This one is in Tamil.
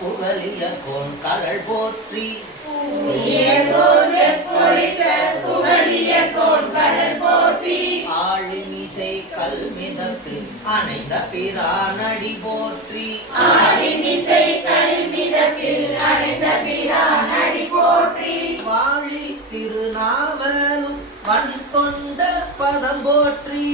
புகழிய கோன் கலள் போற்றி ஆழிமிசை கல்மிதப்பில் அணைந்த பிரானடி போற்றி வாழி திருநாவலும் வன் தொண்ட பதம் போற்றி